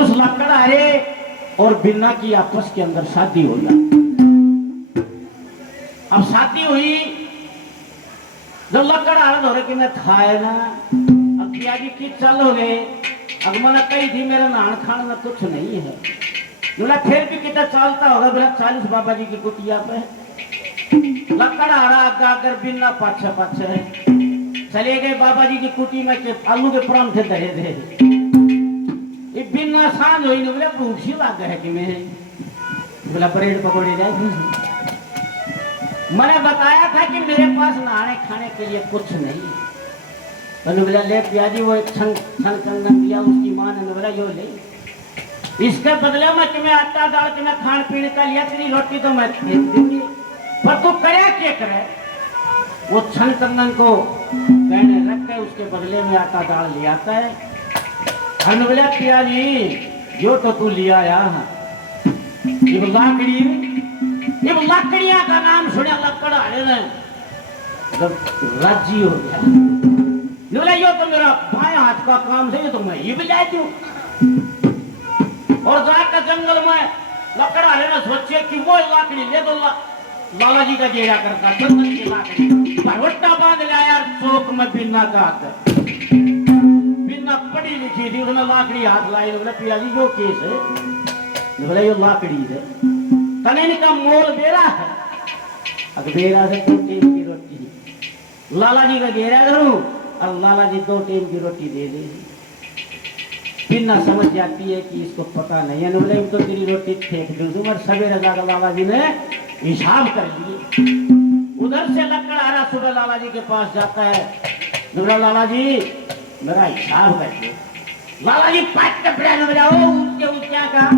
उस लकड़हारे और बिन्ना की आपस के अंदर शादी हो गया। अब शादी हुई, जब लकड़हारा धोरे कि मैं थाए ना, अब पिया जी की चल हो गए। अब मैंने कही थी मेरा नान खान में कुछ नहीं है, बोला फिर भी कितना चालता होगा, बोला 40 बाबा जी की कुटिया पे। लकड़हारा आगा अगर बिन्ना पाछे पाछे चले गए बाबा जी की कुटी में के आलू के परांठे धरे थे। ये बिन्ना सांझ हुई ना, बोला भूख सी लाग है कि मैं, बोला ब्रेड पकौड़े जाए। मैंने बताया था कि मेरे पास नहाने खाने के लिए कुछ नहीं है। तो बोला ले पिया जी वो एक छन कंगन दिया उसकी माँ ने, बोला यो ले, इसके बदले में तुम्हें आटा डाल के मैं खान पीने का लिया, तेरी रोटी तो मैं दे दूंगी, पर तू करे क्या करे। वो छन कंगन को कहने रख के उसके बदले में आटा डाल ले आता है। हमने बोला पिया जी यो तो तू लिया आया, ये लाकड़ी, ये लकड़ियां का नाम सुना लकड़हारे ने राजी हो गया। बोला यो तो मेरा बाएं हाथ का काम है, ये तो मैं ये भी ले दूं। और जाकर जंगल में लकड़हारे ने सोचे कि वो लाकड़ी ले दो, लाला जी का जेड़ा करता चंदन की लाकड़ी भरवट्टा बांध लिया यार चौक में बिन्ना का हाथ। बिन्ना पढ़ी लिखी थी, उसने लाकड़ी हाथ लाई। बोला पिया जी यो केस है, बोला यो लाकड़ी है, तने का मोल बेरा है, अब बेरा से 2 टाइम की रोटी लाला जी का घेरा करूं और लाला जी 2 टाइम की रोटी दे दे। बिन्ना समझ जाती है कि इसको पता नहीं है, बोले तो तेरी रोटी फेंक दूं, मगर सवेरे जाकर लाला जी ने हिसाब कर लिए। उधर से लकड़हारा सुबह लाला जी के पास जाता है, बोला लाला जी मेरा हिसाब कर दो। लाला जी पाट के प्यार में जाओ उसके क्या कहा,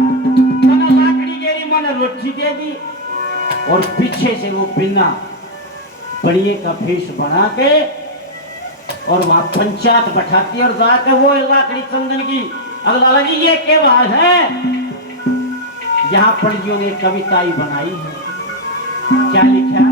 लाकड़ी गेरी मैंने रोटी दे दी। और पीछे से वो बिन्ना बढ़िए का फेस बना के और वहां पंचायत बैठाती है और जाकर वो लाकड़ी चंदन की, अब लाला जी ये क्या बात है, यहाँ पंडियों ने कविताई बनाई है। क्या लिखा,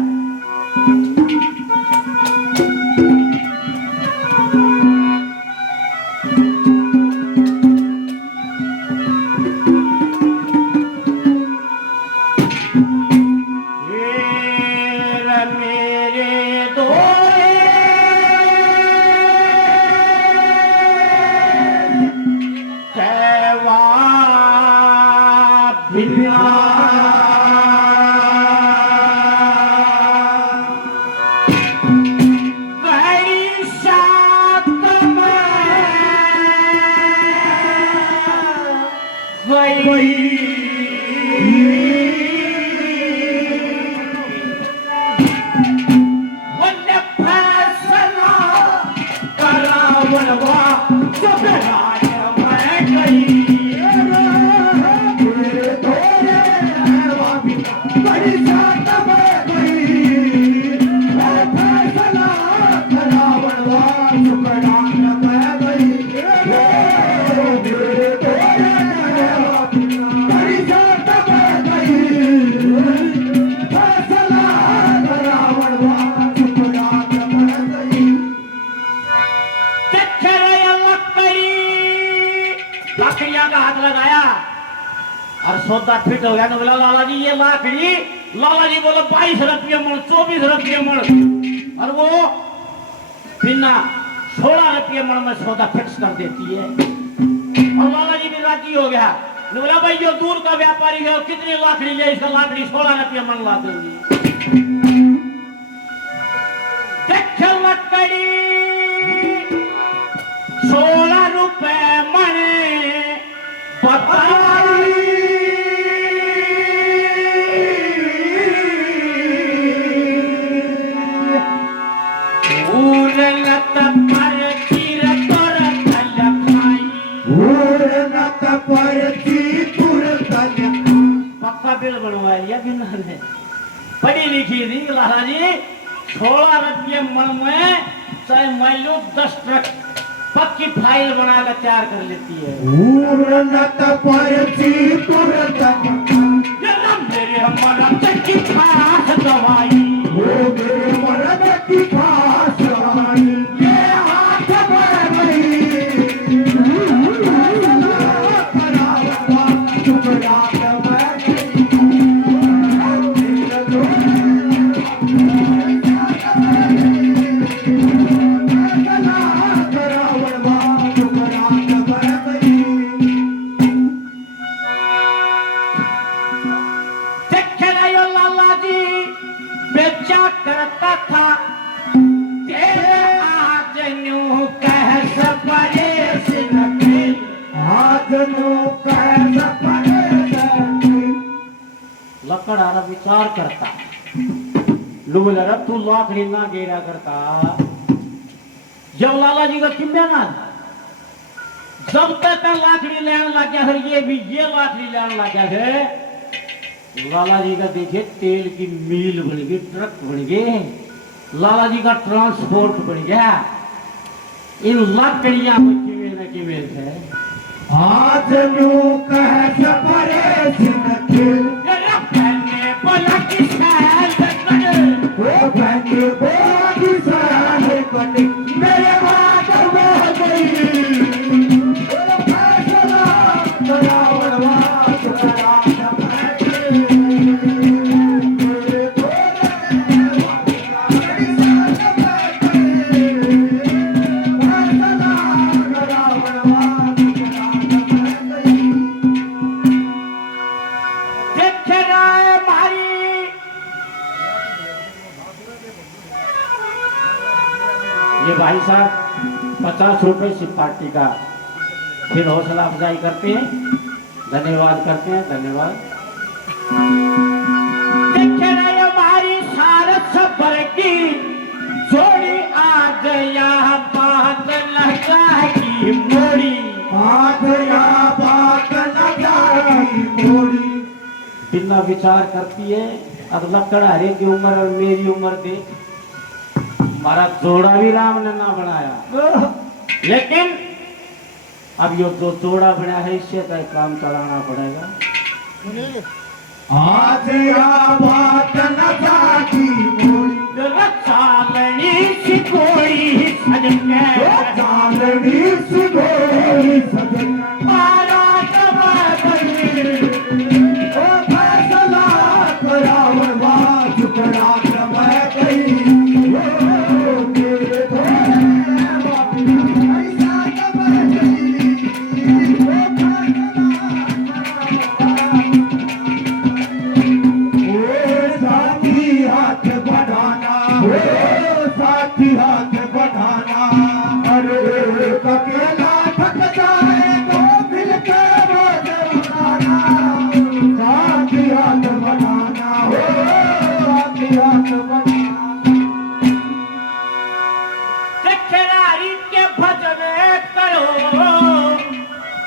सौदा फिट हो गया। तो बोला लाला जी ये लाकड़ी, लाला जी बोलो 22 रुपये मन, 24 रुपये मन, और वो बिन्ना 16 रुपये मन में सौदा फिक्स कर देती है। और लाला जी भी राजी हो गया। बोला भाई जो दूर का व्यापारी है कितनी लाकड़ी ले, इसका लाकड़ी 16 रुपये मन ला देंगे। लकड़ी 16 रुपये मन बनवा लिया बिन्ना ने, पढ़ी लिखी थी लाला जी। 16 रुपये मन में चाहे मान लो 10 ट्रक पक्की फाइल बनाकर तैयार कर लेती है। मेरे हमारा की खास दवाई, लकड़ा विचार करता लुगलर तू लाकड़ी ना गेरा करता जब लाला जी का किम्या ना जब तक लाकड़ी लेने लग गया फिर ये भी ये लाकड़ी लेने लग गया है लाला जी का देखे तेल की मील बन गई ट्रक बन गए लाला जी का ट्रांसपोर्ट बन गया इन लकड़ियां किमेल है आज न्यू कह सपरे सिनखिल रखने बोला कि साल वो बने बोला कि साल कटे मेरे बात हो गई वो फैसला करावण वास करा ये भाई साहब 50 रुपए से पार्टी का फिर हौसला अफजाई करते हैं धन्यवाद करते हैं धन्यवाद हमारी सारस सफर की जोड़ी आज यहाँ बात लगा की मोड़ी आज यहाँ बात लगा की मोड़ी बिना विचार करती है अब लकड़ हरे की उम्र और मेरी उम्र देख हमारा जोड़ा भी राम ने ना बनाया लेकिन अब ये जो जोड़ा बना है इससे का काम चलाना पड़ेगा आज या बात न जाती चालनी सिकोड़ी सजन चालनी सिकोड़ी सजन मारा ओ फैसला करावण वास करा मैं कही हाथ बढ़ाना अरे अकेला थक जाए तो मिलकर बढ़ाना साथी हाथ बढ़ाना हो साथी हाथ बढ़ाना खिलाड़ी के भजन करो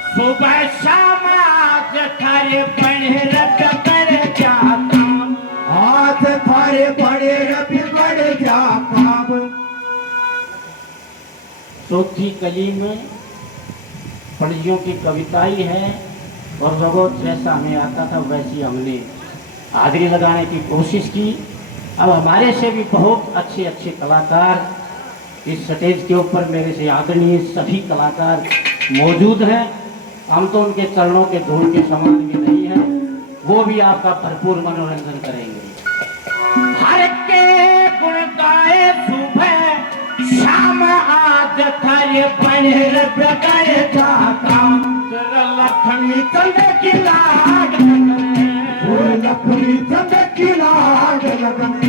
सुबह शाम आज थारे बड़े रख कर जाता हाथ थारे बड़े रख बढ़ जा काम चौथी कली में पढ़ियों की कविताई है और रोज जैसा हमें आता था वैसी हमने हाजिरी लगाने की कोशिश की अब हमारे से भी बहुत अच्छे अच्छे कलाकार इस स्टेज के ऊपर मेरे से आदरणीय सभी कलाकार मौजूद हैं हम तो उनके चरणों के धूल के समान भी नहीं है वो भी आपका भरपूर मनोरंजन करेंगे हर के गुण गाए सुबह शाम आज थारे बहर बगड़ जाता लक्ष्मी चंद की लाग लक्ष्मी चंद की लाग लगन